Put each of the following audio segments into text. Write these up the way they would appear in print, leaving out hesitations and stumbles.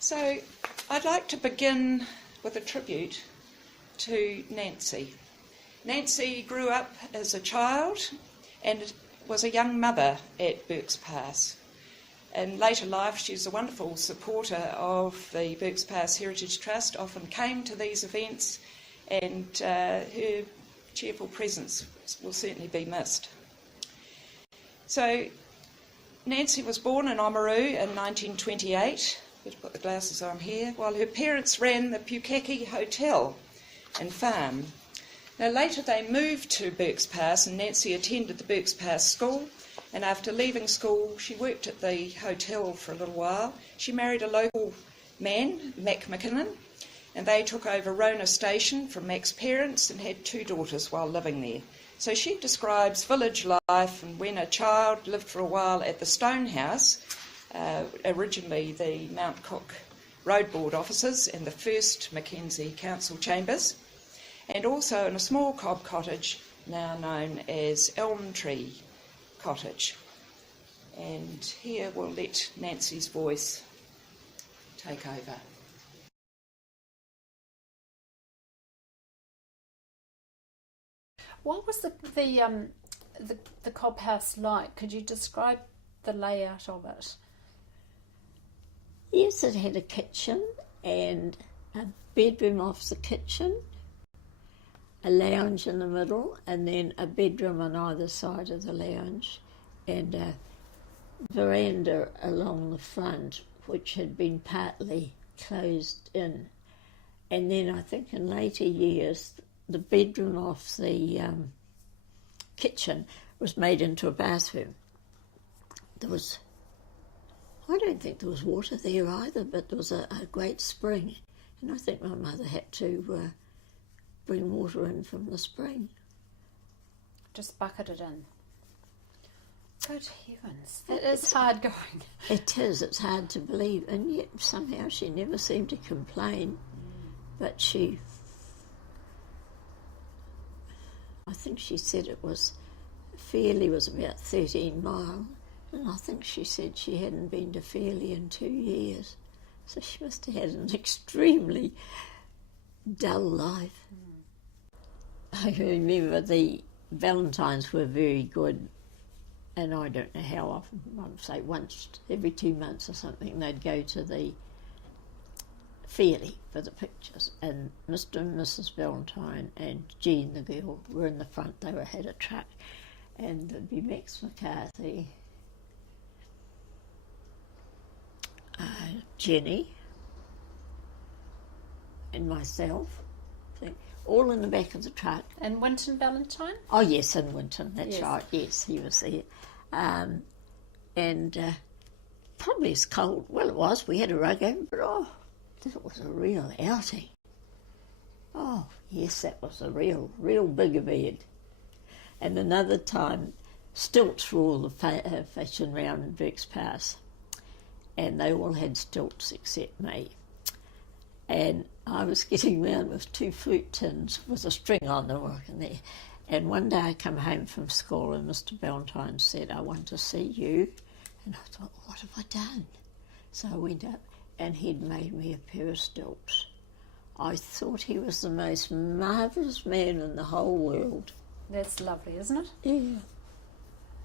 So I'd like to begin with a tribute to Nancy. Nancy grew up as a child and was a young mother at Burkes Pass. In later life, she was a wonderful supporter of the Burkes Pass Heritage Trust, often came to these events, and her cheerful presence will certainly be missed. So Nancy was born in Oamaru in 1928. Better put the glasses on here. While her parents ran the Pukaki Hotel and Farm. Now later they moved to Burkes Pass, and Nancy attended the Burkes Pass school, and after leaving school she worked at the hotel for a little while. She married a local man, McKinnon, and they took over Rona Station from Mac's parents and had 2 daughters while living there. So she describes village life, and when a child lived for a while at the Stone House, originally the Mount Cook Road Board offices and the first Mackenzie Council chambers, and also in a small cob cottage now known as Elm Tree Cottage. And here we'll let Nancy's voice take over. What was the cob house like? Could you describe the layout of it? Yes, it had a kitchen and a bedroom off the kitchen, a lounge in the middle, and then a bedroom on either side of the lounge, and a veranda along the front, which had been partly closed in. And then I think in later years, the bedroom off the kitchen was made into a bathroom. I don't think there was water there either, but there was a great spring, and I think my mother had to bring water in from the spring. Just bucket it in. Good heavens, that is hard going. It is, it's hard to believe, and yet somehow she never seemed to complain, but I think she said it was, Fairlie was about 13 miles, and I think she said she hadn't been to Fairlie in 2 years. So she must have had an extremely dull life. I remember the Valentines were very good, and I don't know how often, I'd say once every 2 months or something, they'd go to the Fairlie for the pictures, and Mr. and Mrs. Valentine and Jean, the girl, were in the front. They had a truck, and there'd be Max McCarthy, Jenny, and myself, all in the back of the truck. And Winton Valentine? Oh yes, in Winton, that's yes. right, yes, he was there. And probably as cold, well it was, we had a rug over, but that was a real outing. Oh yes, that was a real big event. And another time, stilts were all the fashion round in Burkes Pass, and they all had stilts except me. And I was getting round with 2 flute tins with a string on them working there. And one day I come home from school and Mr. Valentine said, "I want to see you." And I thought, what have I done? So I went up and he'd made me a pair of stilts. I thought he was the most marvellous man in the whole world. That's lovely, isn't it? Yeah.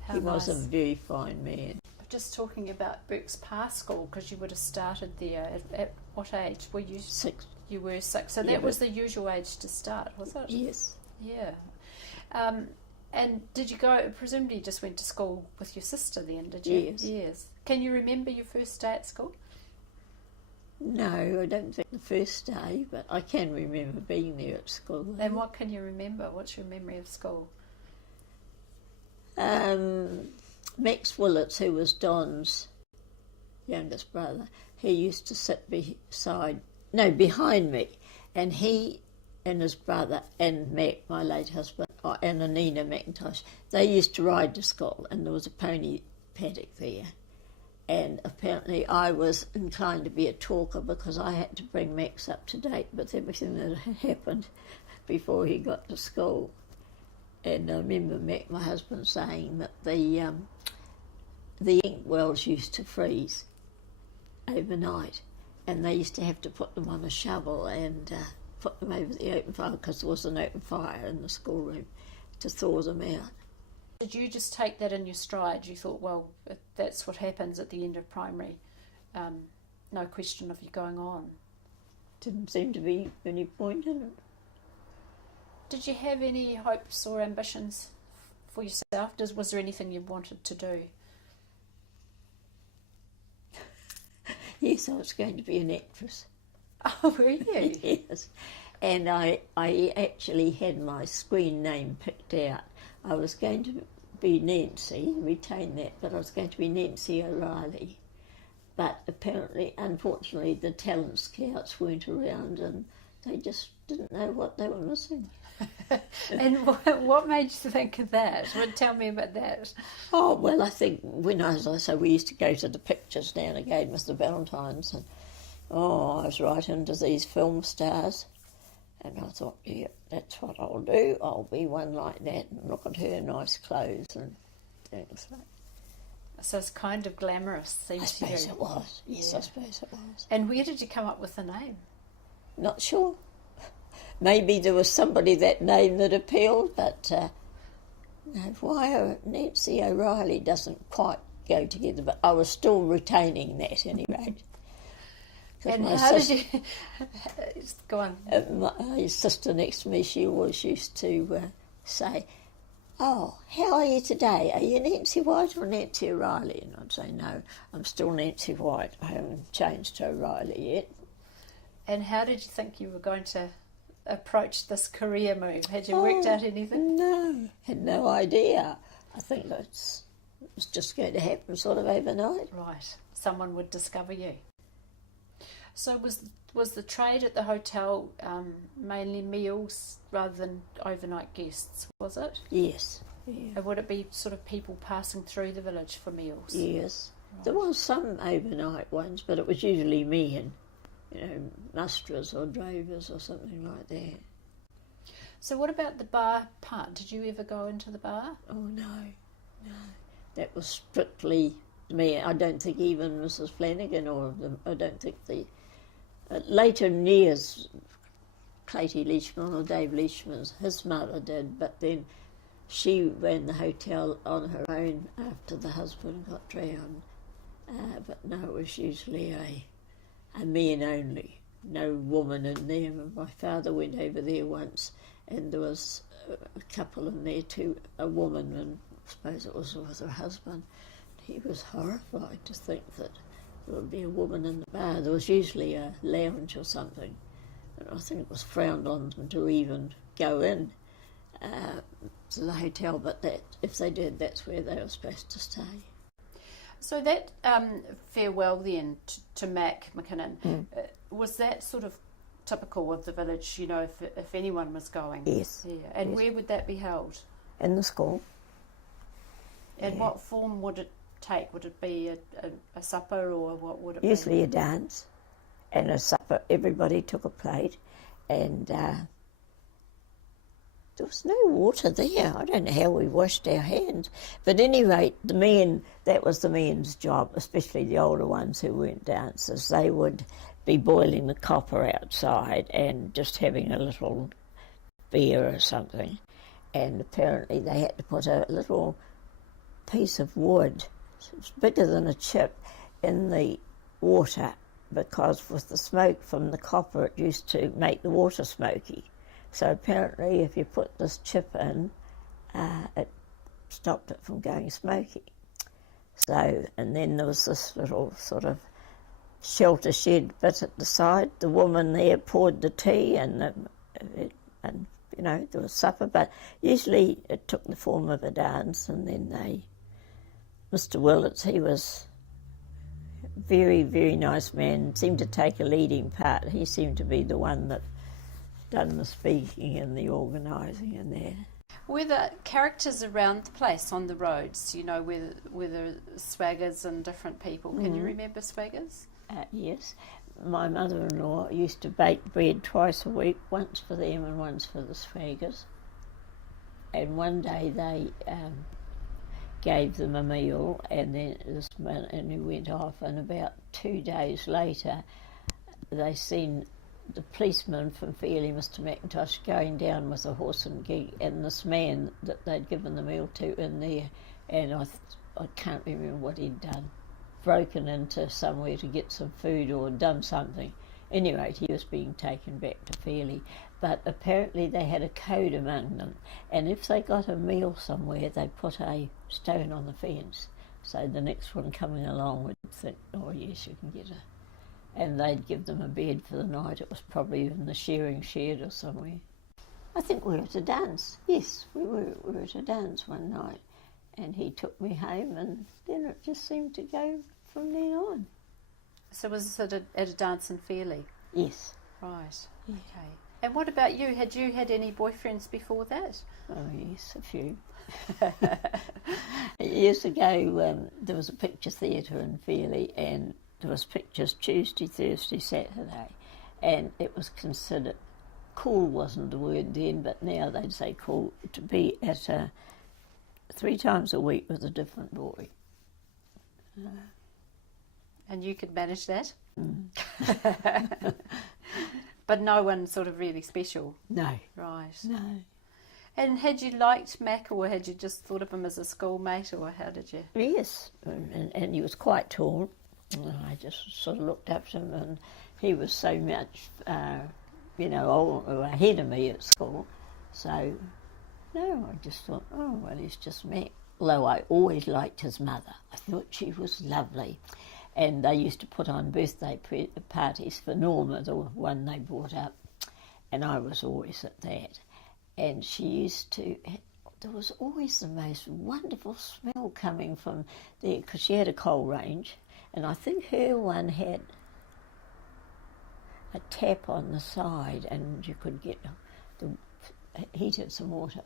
How he nice. was a very fine man. Just talking about Burkes Pass School, because you would have started there at what age were you? 6. You were 6, so Yeah, that was the usual age to start, was it? Yes. Yeah. And did you go, presumably you just went to school with your sister then, did you? Yes. Yes. Can you remember your first day at school? No, I don't think the first day, but I can remember being there at school. And what can you remember? What's your memory of school? Max Willits, who was Don's youngest brother, he used to sit behind me, and he and his brother and Mac, my late husband, and Anina McIntosh, they used to ride to school, and there was a pony paddock there. And apparently I was inclined to be a talker because I had to bring Max up to date with everything that had happened before he got to school. And I remember Mac, my husband, saying that the ink wells used to freeze overnight, and they used to have to put them on a shovel and put them over the open fire, because there was an open fire in the schoolroom, to thaw them out. Did you just take that in your stride? You thought, well, if that's what happens at the end of primary, no question of you going on. Didn't seem to be any point in it. Did you have any hopes or ambitions for yourself? Was there anything you wanted to do? Yes, I was going to be an actress. Oh, were you? Yes. And I actually had my screen name picked out. I was going to be Nancy, retain that, but I was going to be Nancy O'Reilly. But apparently, unfortunately, the talent scouts weren't around and they just didn't know what they were missing. And what made you think of that? Tell me about that. Oh, well, I think when I was, so we used to go to the pictures now and again with the Valentines, and I was right into these film stars. And I thought, yeah, that's what I'll do. I'll be one like that and look at her nice clothes and things like that. So it's kind of glamorous, seems to you. I suppose it was. Yes, Yeah. I suppose it was. And where did you come up with the name? Not sure. Maybe there was somebody that name that appealed, but why Nancy O'Reilly doesn't quite go together. But I was still retaining that anyway. And how did you... Go on. My sister next to me, she always used to say, "Oh, how are you today? Are you Nancy White or Nancy O'Reilly?" And I'd say, "No, I'm still Nancy White. I haven't changed to O'Reilly yet." And how did you think you were going to approach this career move? Had you worked out anything? No, had no idea. I think it was just going to happen sort of overnight. Right, someone would discover you. So was the trade at the hotel mainly meals rather than overnight guests, was it? Yes. Yeah. Or would it be sort of people passing through the village for meals? Yes. Right. There was some overnight ones, but it was usually men, musterers or drovers or something like that. So what about the bar part? Did you ever go into the bar? Oh, no. That was strictly me. I don't think even Mrs. Flanagan I don't think the... later in years, Claytie Leishman or Dave Leishman's, his mother did, but then she ran the hotel on her own after the husband got drowned. But no, it was usually a man only, no woman in there. And my father went over there once and there was a couple in there too, a woman, and I suppose it was with her husband. He was horrified to think that there would be a woman in the bar. There was usually a lounge or something, and I think it was frowned on them to even go in to the hotel, but that if they did, that's where they were supposed to stay. So that farewell then to McKinnon, was that sort of typical of the village, if anyone was going? Yes. Yeah. And yes. where would that be held? In the school. And what form would it take? Would it be a supper, or what would it Usually be? a dance and a supper. Everybody took a plate, and there was no water there. I don't know how we washed our hands. But at any rate, that was the men's job, especially the older ones who weren't dancers. They would be boiling the copper outside and just having a little beer or something. And apparently they had to put a little piece of wood, it was bigger than a chip, in the water, because with the smoke from the copper it used to make the water smoky. So apparently if you put this chip in, it stopped it from going smoky. So, and then there was this little sort of shelter shed bit at the side. The woman there poured the tea and there was supper, but usually it took the form of a dance, and then Mr. Willits, he was a very, very nice man, seemed to take a leading part. He seemed to be the one that done the speaking and the organising in there. Were there characters around the place on the roads, were there swaggers and different people? Can you remember swaggers? Yes. My mother-in-law used to bake bread twice a week, once for them and once for the swaggers. And one day they gave them a meal, and then and he went off, and about 2 days later they seen the policeman from Fairley, Mr McIntosh, going down with a horse and gig, and this man that they'd given the meal to in there, and I can't remember what he'd done, broken into somewhere to get some food or done something. Anyway, he was being taken back to Fairley, but apparently they had a code among them, and if they got a meal somewhere, they put a stone on the fence, so the next one coming along would think, oh yes, you can get a... And they'd give them a bed for the night. It was probably in the shearing shed or somewhere. I think we were at a dance. Yes, we were at a dance one night, and he took me home, and then it just seemed to go from then on. So was it at a dance in Fairley? Yes. Right. Yeah. Okay. And what about you? Had you had any boyfriends before that? Oh yes, a few. Years ago, there was a picture theatre in Fairley, and there was pictures Tuesday, Thursday, Saturday, and it was considered cool, wasn't the word then, but now they'd say cool, to be at 3 times a week with a different boy. And you could manage that? Mm. But no one sort of really special? No. Right. No. And had you liked Mac, or had you just thought of him as a schoolmate, or how did you? Yes, and he was quite tall. I just sort of looked up to him, and he was so much, ahead of me at school. So, no, I just thought, oh, well, he's just Mac. Although I always liked his mother. I thought she was lovely. And they used to put on birthday parties for Norma, the one they brought up, and I was always at that. And she used to... There was always the most wonderful smell coming from there, because she had a coal range, and I think her one had a tap on the side, and you could get heated some water.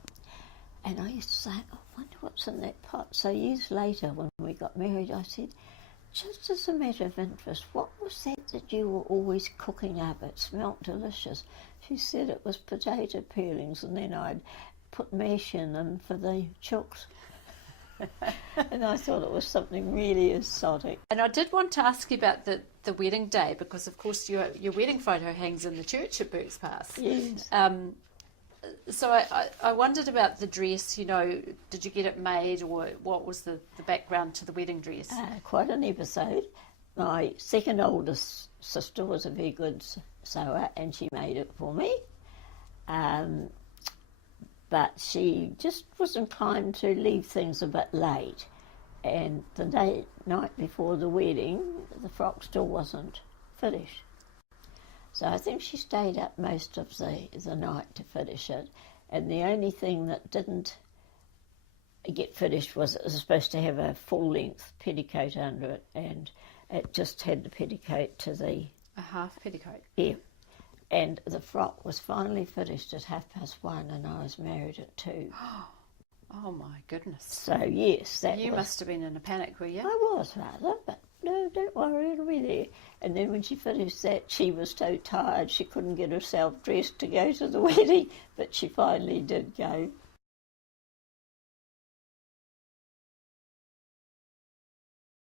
And I used to say, I wonder what's in that pot. So years later, when we got married, I said, just as a matter of interest, what was that you were always cooking up? It smelt delicious. She said it was potato peelings, and then I'd put mash in them for the chooks. And I thought it was something really exotic. And I did want to ask you about the wedding day, because of course your wedding photo hangs in the church at Burkes Pass. Yes. So I wondered about the dress, did you get it made, or what was the background to the wedding dress? Quite an episode. My second oldest sister was a very good sewer, and she made it for me. But she just was inclined to leave things a bit late. And the night before the wedding, the frock still wasn't finished. So I think she stayed up most of the night to finish it. And the only thing that didn't get finished was it was supposed to have a full-length petticoat under it, and it just had the petticoat to the... A half petticoat? Yeah. And the frock was finally finished at 1:30, and I was married at 2. Oh my goodness. So yes, You must have been in a panic, were you? I was rather, but no, don't worry, it'll be there. And then when she finished that, she was so tired she couldn't get herself dressed to go to the wedding, but she finally did go.